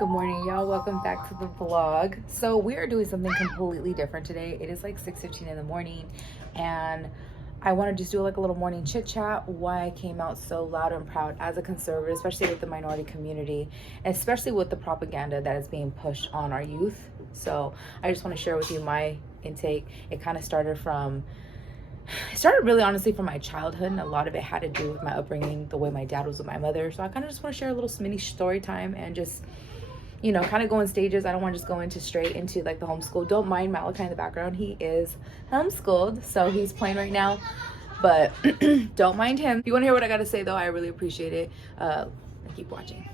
Good morning, y'all. Welcome back to the vlog. So we are doing something completely different today. It is like 6:15 in the morning, and I want to just do like a little morning chit chat. Why I came out so loud and proud as a conservative, especially with the minority community, and especially with the propaganda that is being pushed on our youth. So I just want to share with you my intake. It kind of started really honestly from my childhood, and a lot of it had to do with my upbringing, the way my dad was with my mother. So I kind of just want to share a little mini story time and just kind of go in stages. I don't want to just go into straight into like the homeschool. Don't mind Malachi in the background. He is homeschooled, so he's playing right now, but don't mind him. If you want to hear what I got to say though, I really appreciate it. Keep watching.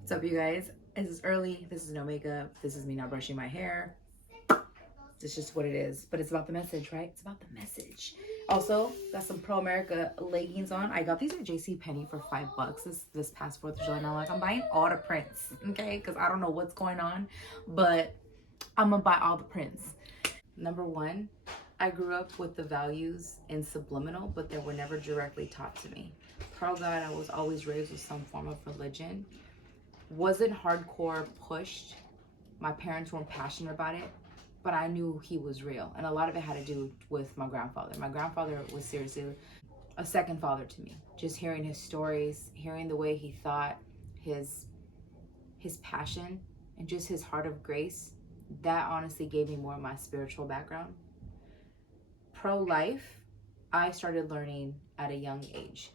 What's up, you guys? This is early. This is no makeup. This is me not brushing my hair. It's just what it is, but it's about the message, right? It's about the message. Also, got some Pro America leggings on. I got these at JCPenney for $5 this past 4th of July. And I'm like, I'm buying all the prints, okay? Because I don't know what's going on, but I'm gonna buy all the prints. Number one, I grew up with the values in subliminal, but they were never directly taught to me. Pro God, I was always raised with some form of religion. Wasn't hardcore pushed. My parents weren't passionate about it, but I knew he was real. And a lot of it had to do with my grandfather. My grandfather was seriously a second father to me. Just hearing his stories, hearing the way he thought, his passion, and just his heart of grace, that honestly gave me more of my spiritual background. Pro-life, I started learning at a young age.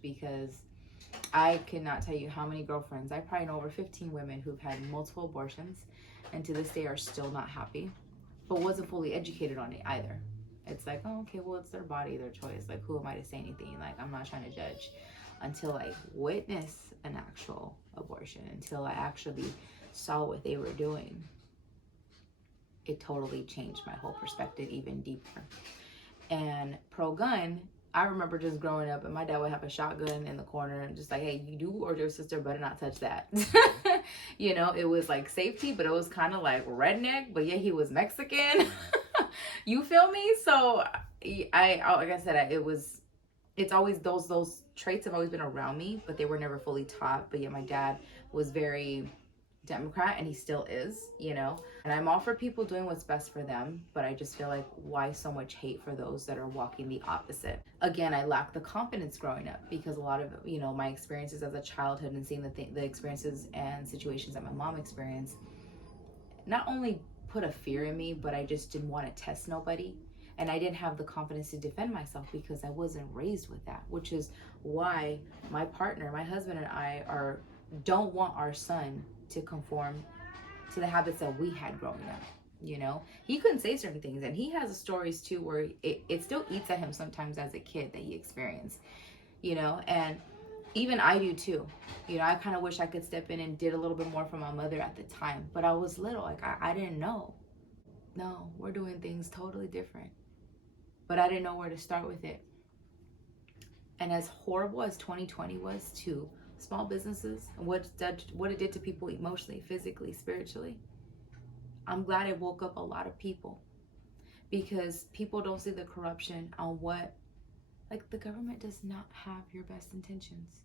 Because I cannot tell you how many girlfriends, I probably know over 15 women who've had multiple abortions and to this day are still not happy, but wasn't fully educated on it either. It's like, oh, okay, well, it's their body, their choice. Like, who am I to say anything? Like, I'm not trying to judge until I witnessed an actual abortion, until I actually saw what they were doing. It totally changed my whole perspective even deeper. And pro-gun, I remember just growing up and my dad would have a shotgun in the corner and just like, hey, you do or your sister better not touch that. It was like safety, but it was kind of like redneck, but yeah, he was Mexican. You feel me? So like I said, it's always those traits have always been around me, but they were never fully taught. But yeah, my dad was very Democrat, and he still is, and I'm all for people doing what's best for them, but I just feel like, why so much hate for those that are walking the opposite? Again, I lacked the confidence growing up because a lot of my experiences as a childhood and seeing the experiences and situations that my mom experienced not only put a fear in me, but I just didn't want to test nobody. And I didn't have the confidence to defend myself because I wasn't raised with that, which is why my partner, my husband, and I don't want our son to conform to the habits that we had growing up. He couldn't say certain things, and he has stories too where it still eats at him sometimes as a kid that he experienced, and even I do too. I kind of wish I could step in and did a little bit more for my mother at the time, but I was little, like I didn't know. No, we're doing things totally different, but I didn't know where to start with it. And as horrible as 2020 was to small businesses and what it did to people emotionally, physically, spiritually, I'm glad it woke up a lot of people, because people don't see the corruption on the government does not have your best intentions.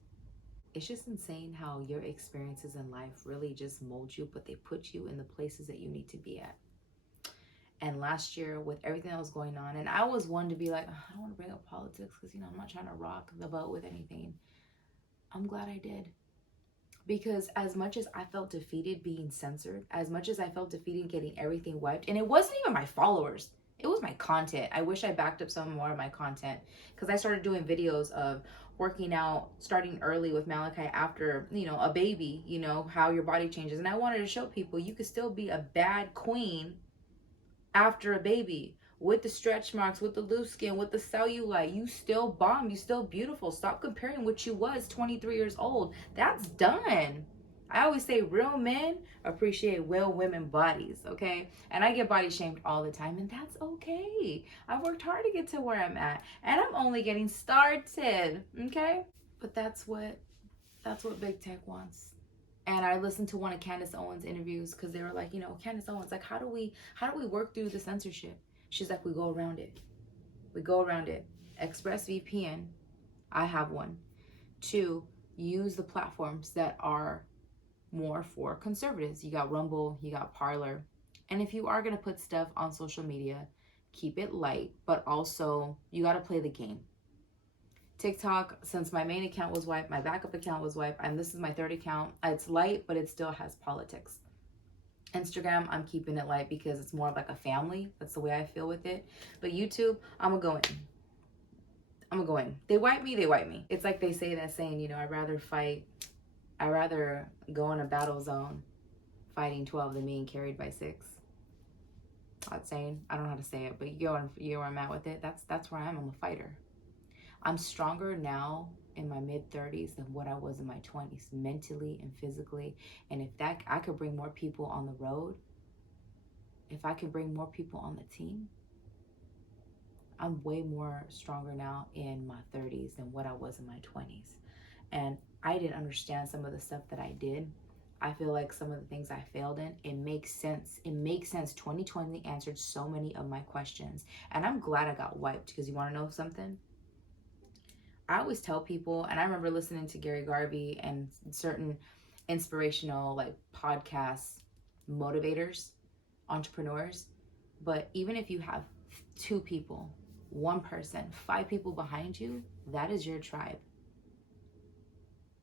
It's just insane how your experiences in life really just mold you, but they put you in the places that you need to be at. And last year, with everything that was going on, and I was one to be like, I don't want to bring up politics because, I'm not trying to rock the boat with anything. I'm glad I did. Because as much as I felt defeated being censored, as much as I felt defeated getting everything wiped, and it wasn't even my followers, it was my content. I wish I backed up some more of my content, because I started doing videos of working out, starting early with Malachi after, a baby, how your body changes. And I wanted to show people you could still be a bad queen after a baby, with the stretch marks, with the loose skin, with the cellulite. You still bomb, you still beautiful. Stop comparing what you was 23 years old. That's done. I always say real men appreciate real women bodies, okay? And I get body shamed all the time, and that's okay. I've worked hard to get to where I'm at, and I'm only getting started, okay? But that's what big tech wants. And I listened to one of Candace Owens' interviews, because they were like, Candace Owens, like, how do we work through the censorship? She's like, we go around it. ExpressVPN, I have one. 2, use the platforms that are more for conservatives. You got Rumble, you got Parler. And if you are going to put stuff on social media, keep it light, but also you got to play the game. TikTok, since my main account was wiped, my backup account was wiped, and this is my third account, it's light, but it still has politics. Instagram, I'm keeping it light because it's more of like a family. That's the way I feel with it. But YouTube, I'm going to go in. They wipe me, they wipe me. It's like they say that saying, you know, I'd rather go in a battle zone fighting 12 than being carried by 6. Not saying, I don't know how to say it, but you know where I'm at with it. That's where I am. I'm a fighter. I'm stronger now in my mid-30s than what I was in my 20s, mentally and physically. And if that I could bring more people on the road, if I could bring more people on the team, I'm way more stronger now in my 30s than what I was in my 20s. And I didn't understand some of the stuff that I did. I feel like some of the things I failed in, it makes sense. It makes sense. 2020 answered so many of my questions. And I'm glad I got wiped, because you want to know something? I always tell people, and I remember listening to Gary Garvey and certain inspirational like podcasts, motivators, entrepreneurs, but even if you have 2 people, 1 person, 5 people behind you, that is your tribe.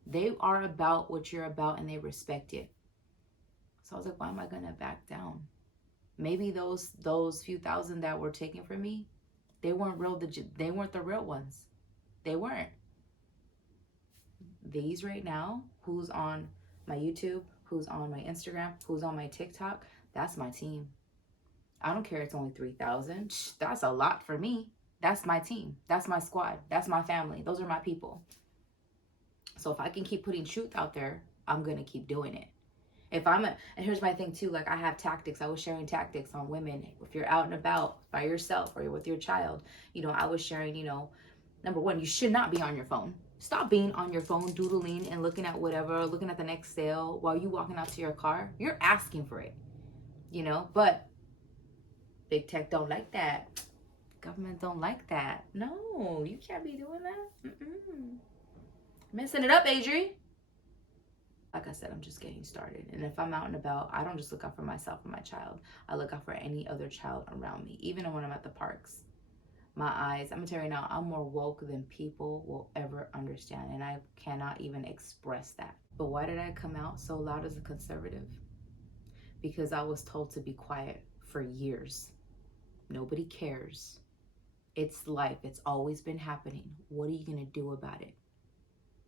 They are about what you're about and they respect it. So I was like, why am I gonna back down? Maybe those few thousand that were taken from me, they weren't the real ones. They weren't. These right now, who's on my YouTube, who's on my Instagram, who's on my TikTok, that's my team. I don't care it's only 3,000. That's a lot for me. That's my team. That's my squad. That's my family. Those are my people. So if I can keep putting truth out there, I'm going to keep doing it. And here's my thing too, like I have tactics. I was sharing tactics on women. If you're out and about by yourself or you're with your child, you know, I was sharing, you know, number 1, you should not be on your phone. Stop being on your phone, doodling and looking at whatever, looking at the next sale while you walking out to your car. You're asking for it, you know, but big tech don't like that. Government don't like that. No, you can't be doing that. Messing it up, Adri. Like I said, I'm just getting started. And if I'm out and about, I don't just look out for myself and my child. I look out for any other child around me, even when I'm at the parks. My eyes, I'm gonna tell you now, I'm more woke than people will ever understand, and I cannot even express that. But why did I come out so loud as a conservative? Because I was told to be quiet for years. Nobody cares. It's life. It's always been happening. What are you gonna do about it?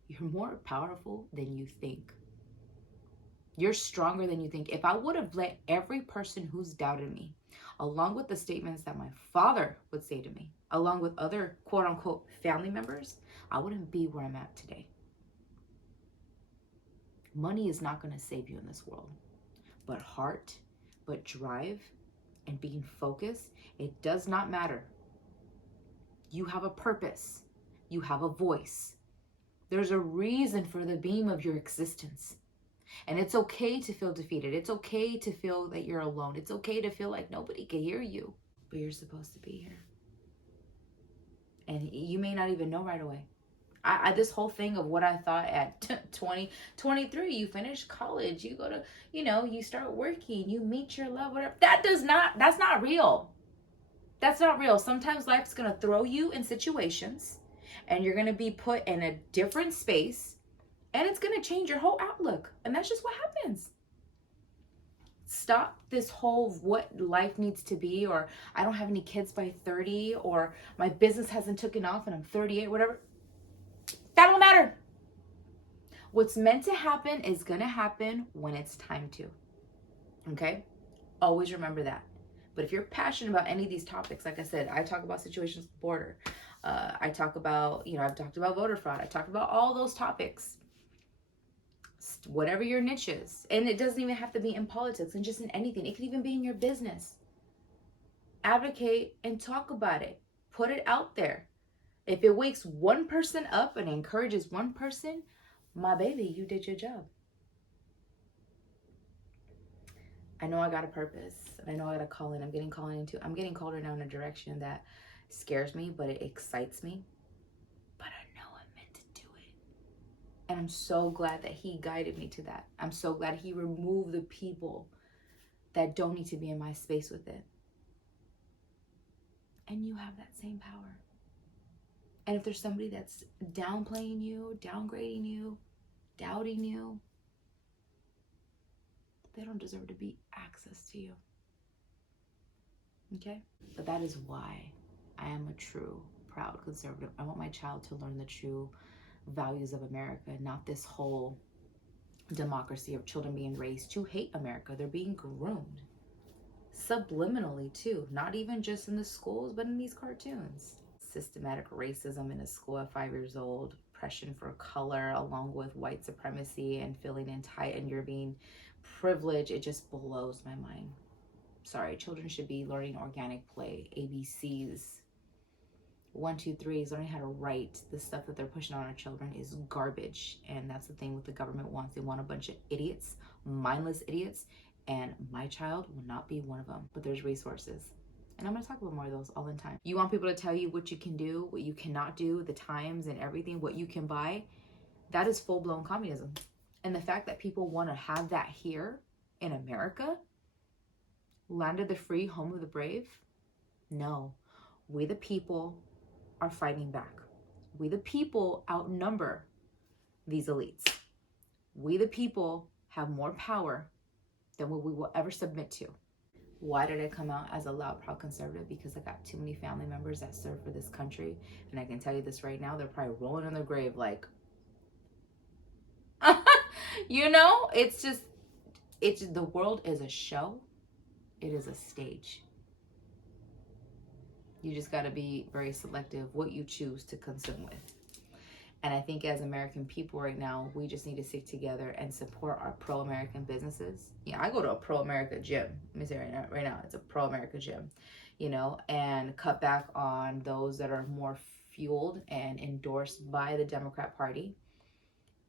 You're more powerful than you think. You're stronger than you think. If I would have let every person who's doubted me, along with the statements that my father would say to me, along with other quote unquote family members, I wouldn't be where I'm at today. Money is not going to save you in this world, but heart, but drive, and being focused, it does not matter. You have a purpose. You have a voice. There's a reason for the beam of your existence. And it's okay to feel defeated. It's okay to feel that you're alone. It's okay to feel like nobody can hear you, but you're supposed to be here. And you may not even know right away. I this whole thing of what I thought at 23, you finish college, you go to, you know, you start working, you meet your love, whatever. That's not real. That's not real. Sometimes life's going to throw you in situations and you're going to be put in a different space. And it's going to change your whole outlook. And that's just what happens. Stop this whole what life needs to be, or I don't have any kids by 30, or my business hasn't taken off and I'm 38, whatever. That don't matter. What's meant to happen is going to happen when it's time to. Okay? Always remember that. But if you're passionate about any of these topics, like I said, I talk about situations at the border. I talk about, you know, I've talked about voter fraud. I talked about all those topics. Whatever your niche is. And it doesn't even have to be in politics, and just in anything. It could even be in your business. Advocate and talk about it. Put it out there. If it wakes one person up and encourages one person, my baby, you did your job. I know I got a purpose. And I know I got a calling. I'm getting called in a direction that scares me, but it excites me. But I know I'm meant to do it. And I'm so glad that he guided me to that. I'm so glad he removed the people that don't need to be in my space with it. And you have that same power. And if there's somebody that's downplaying you, downgrading you, doubting you, they don't deserve to be access to you. Okay? But that is why I am a true, proud conservative. I want my child to learn the true values of America, not this whole democracy of children being raised to hate America. They're being groomed subliminally too, not even just in the schools, but in these cartoons. Systematic racism in a school at 5 years old, oppression for color, along with white supremacy and feeling entitled, and you're being privileged. It just blows my mind. Sorry, children should be learning organic play, ABCs, 1, 2, 3 is learning how to write. The stuff that they're pushing on our children is garbage. And that's the thing what the government wants. They want a bunch of idiots, mindless idiots. And my child will not be one of them. But there's resources. And I'm going to talk about more of those all in time. You want people to tell you what you can do, what you cannot do, the times and everything, what you can buy. That is full-blown communism. And the fact that people want to have that here in America, land of the free, home of the brave. No, we the people are fighting back. We the people outnumber these elites. We the people have more power than what we will ever submit to. Why did I come out as a loud, proud conservative? Because I got too many family members that serve for this country. And I can tell you this right now, they're probably rolling in their grave like, you know, it's the world is a show. It is a stage. You just got to be very selective what you choose to consume with. And I think as American people right now, we just need to stick together and support our pro-American businesses. Yeah, I go to a pro-America gym. Let me say right now, it's a pro-America gym, you know, and cut back on those that are more fueled and endorsed by the Democrat Party.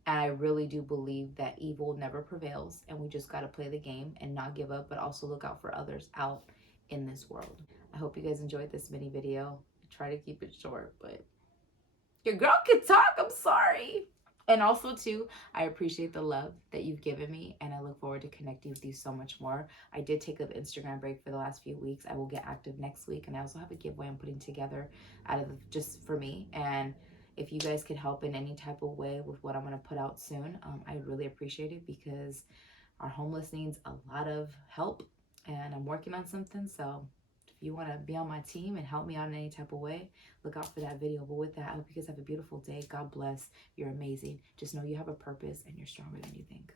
And I really do believe that evil never prevails, and we just got to play the game and not give up, but also look out for others out in this world. I hope you guys enjoyed this mini video. I try to keep it short, but your girl can talk. I'm sorry. And also too, I appreciate the love that you've given me, and I look forward to connecting with you so much more. I did take an Instagram break for the last few weeks. I will get active next week, and I also have a giveaway I'm putting together just for me. And if you guys could help in any type of way with what I'm going to put out soon, I really appreciate it, because our homeless needs a lot of help, and I'm working on something. So if you want to be on my team and help me out in any type of way, look out for that video. But with that, I hope you guys have a beautiful day. God bless. You're amazing. Just know you have a purpose, and you're stronger than you think.